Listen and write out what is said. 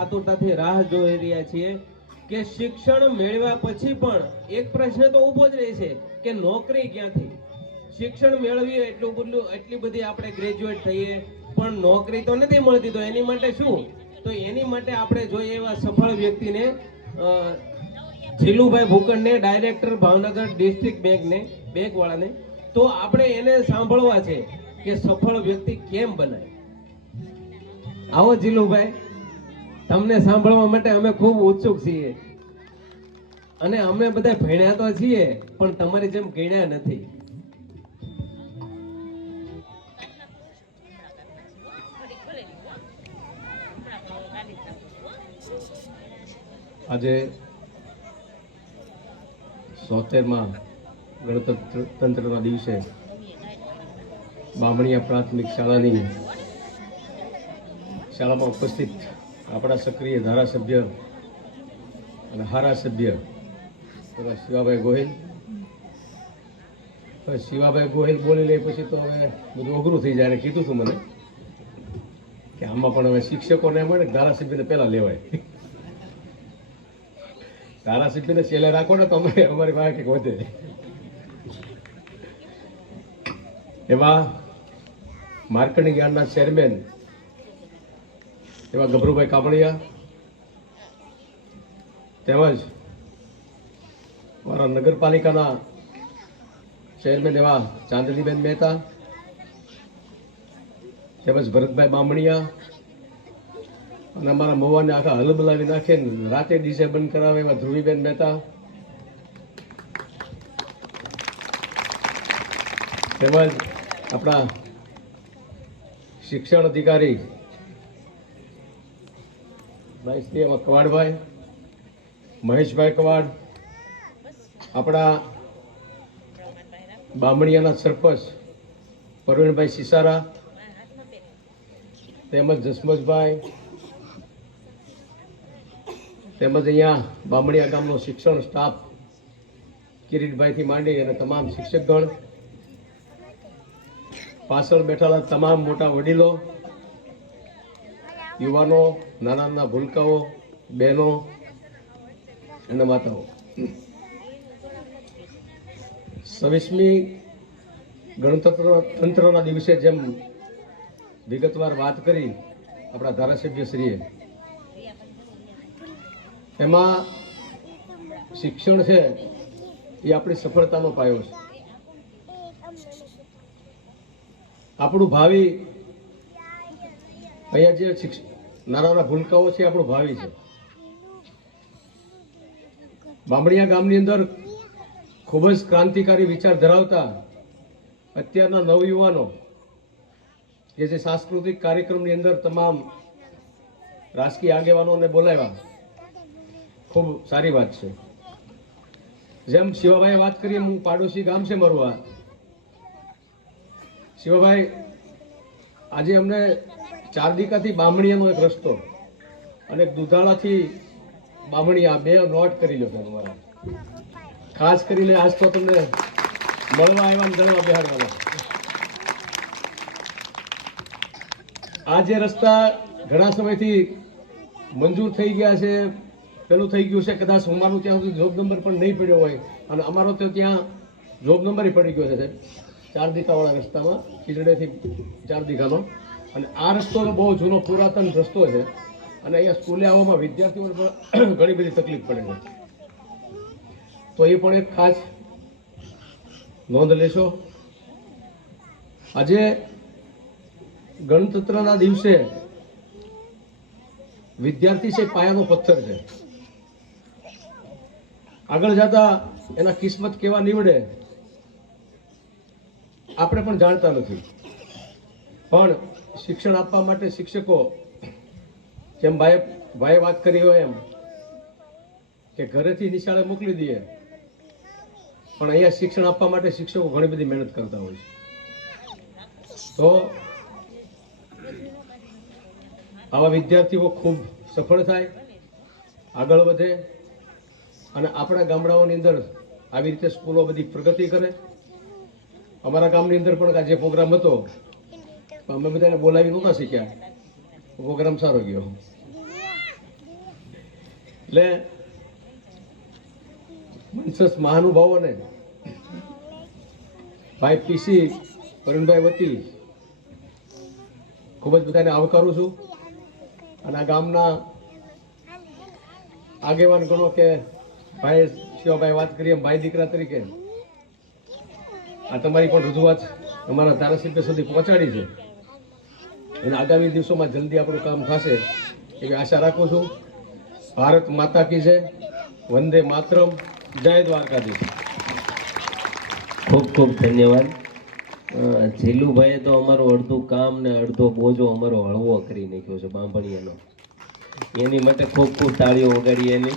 આતુરતાથી રાહ જોઈ રહ્યા છીએ કે શિક્ષણ મેળવ્યા પછી પણ એક પ્રશ્ન તો ઊભો જ રહે છે કે નોકરી ક્યાંથી. શિક્ષણ મેળવીએ એટલી બધી આપણે ગ્રેજ્યુએટ થઈએ પણ નોકરી તો નથી મળતી, તો એની માટે શું? તો એની માટે આપણે જોઈએ એવા સફળ વ્યક્તિને, Jilubhai ભૂકણને, director Bhavnagar district bank વાળાને, તો આપણે એને સાંભળવા છે કે સફળ વ્યક્તિ કેમ બનાય. આવો જીલુભાઈ, તમને સાંભળવા માટે અમે ખૂબ ઉત્સુક છીએ અને અમે બધા ભણ્યા તો છીએ પણ તમારી જેમ ગણ્યા નથી. આજે ৭૦માં ગણતંત્રના દિવસે બામણીયા પ્રાથમિક શાળામાં ઉપસ્થિત આપણા સક્રિય ધારાસભ્ય અને ધારાસભ્ય એવા શિવાભાઈ ગોહિલ. હવે શિવાભાઈ ગોહિલ બોલી લે પછી તો હવે બધું અઘરું થઈ જાય. કીધું હતું મને કે આમાં પણ હવે શિક્ષકોને મળે, ધારાસભ્યને પહેલા લેવાય. ધારાસભ્યને છેલ્લે રાખો ને તો અમારી પાસે કંઈક વધે. એવા માર્કેટિંગ યાર્ડના ચેરમેન એવા ગભરુભાઈ કામળિયા, તેમજ મારા નગરપાલિકાના ચેરમેન એવા ચાંદનીબેન મહેતા, તેમજ ભરતભાઈ બામણીયા, અને અમારા મવાને આખા હલબલાવી નાખે રાતે ડીજે બંધ કરાવે એવા ધ્રુવીબેન મહેતા, તેમજ આપણા શિક્ષણ અધિકારી એમાં કવાડભાઈ, મહેશભાઈ કવાડ, આપણા બામણીયાના સરપંચ પ્રવીણભાઈ સિસારા, તેમજ જસમતભાઈ, તેમજ અહીંયા બામણીયા ગામનો શિક્ષણ સ્ટાફ કિરીટભાઈથી માંડી અને તમામ શિક્ષકગણ, પાછળ બેઠેલા તમામ મોટા વડીલો, યુવાનો, નાના નાના ભૂલકાઓ, બહેનો અને માતાઓ, 26મી ગણતંત્રના દિવસે જેમ વિગતવાર વાત કરી આપણા ધારાસભ્યશ્રીએ, એમાં શિક્ષણ છે એ આપણી સફળતાનો પાયો છે. આપણું ભાવિ, અહીંયા જે નાના નાના ભૂલકાઓ છે આપણું ભાવિ છે. બામણીયા ગામની અંદર ખૂબ જ ક્રાંતિકારી વિચાર ધરાવતા અત્યારના નવયુવાનો કે જે સાંસ્કૃતિક કાર્યક્રમની અંદર તમામ રાજકીય આગેવાનોને બોલાવ્યા, ખૂબ સારી વાત છે. જેમ શિવાભાઈએ વાત કરી એમ પાડોશી ગામ છે મારું આ. શિવાભાઈ, આજે અમને ચારદીકાથી બામણીયાનો એક રસ્તો અને દુધાળાથી બામણીયા બે નોટ કરી લો છે અમારા. ખાસ કરીને આજ તો તમને મળવા આવ્યા ને જણવા બેહાડવાના. આ જે રસ્તા ઘણા સમયથી મંજૂર થઈ ગયા છે, પેલું થઈ ગયું છે, કદાચ અમારું ત્યાં સુધી જોબ નંબર પણ નહીં પડ્યો હોય અને અમારો તો ત્યાં જોબ નંબર પડી ગયો છે ચારદીકાવાળા રસ્તામાં, ખીજડેથી ચારદીકાનો. અને આ રસ્તો બહુ જૂનો પુરાતન રસ્તો છે અને અહીંયા સ્કૂલે આવવામાં વિદ્યાર્થીઓને પણ ઘણી બધી તકલીફ પડે છે. તો એ પણ એક ખાસ નોંધ લેશો. આજે ગણતંત્રના દિવસે વિદ્યાર્થી છે પાયાનો પથ્થર છે. આગળ જતા એના કિસ્મત કેવા નીવડે આપણે પણ જાણતા નથી, પણ શિક્ષણ આપવા માટે શિક્ષકો, જેમ ભાઈએ વાત કરી હોય એમ કે ઘરેથી નિશાળે મોકલી દઈએ, પણ અહીંયા શિક્ષણ આપવા માટે શિક્ષકો ઘણી બધી મહેનત કરતા હોય છે. તો આવા વિદ્યાર્થીઓ ખૂબ સફળ થાય, આગળ વધે અને આપણા ગામડાઓની અંદર આવી રીતે સ્કૂલો બધી પ્રગતિ કરે. અમારા ગામની અંદર પણ આજે પ્રોગ્રામ હતો, અમે બધાને બોલાવી નહોતા શીખ્યા, પ્રોગ્રામ સારો ગયો. એટલે મંચસ્થ મહાનુભાવોને ભાઈ પીસી અરુણભાઈ વતી ખૂબ જ બધાને આવકારું છું અને આ ગામના આગેવાન ગણો કે ભાઈ શિવાભાઈ વાત કરીએ ભાઈ દીકરા તરીકે આ તમારી પણ રજૂઆત અમારા ધારાસભ્ય સુધી પહોંચાડી છે અને આગામી દિવસોમાં જલ્દી આપણું કામ થશે એવી આશા રાખું છું. ભારત માતા કી જય, વંદે માતરમ, જય દ્વારકાધીશ. ખૂબ ખૂબ ધન્યવાદ. જીલુભાઈએ તો અમારું અડધું કામ ને અડધો બોજો અમારો હળવો કરી નાખ્યો છે બાંભણિયાનો. એની માટે ખૂબ ખૂબ તાળીઓ વગાડીએ એની.